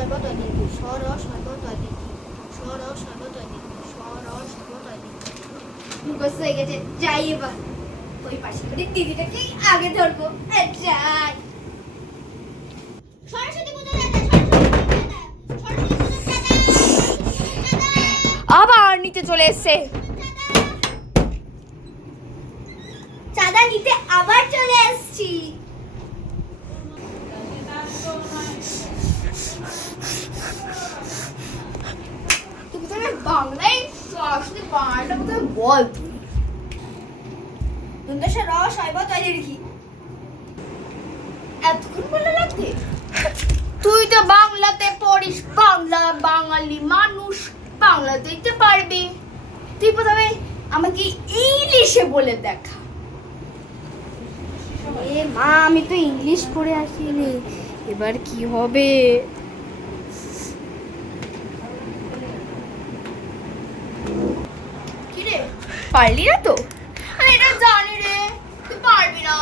সর্বতদিকে সর সর্বতদিকে সর সর্বতদিকে সর সর্বতদিকে মুখস্থ হয়ে গেছে। যাই এবার ওই পাশে করে দিদিটাকে আগে ধরবো। যাই সরস্বতী পুজো আবার নিতে চলে এসছে। চাঁদা নিতে আবার চলে আসছি। তুই কোথায় বাংলায় আসলে বাংলাটা কোথায় বল তুই। দুন্দশা র সর্বতদিকে এতক্ষণ বলে লাগবে? তুই তো বাংলাতে পড়িস, বাংলা বাঙালি মানুষ, বাংলা দেখতে পারবি। তুই প্রথমে আমাকে ইংলিশে বলে দেখা। এ মা, আমি তো ইংলিশ পড়ে আসিনি, এবার কি হবে? কি রে, পারলি না তো? আমি এটা জানি রে, তুই পারবি না।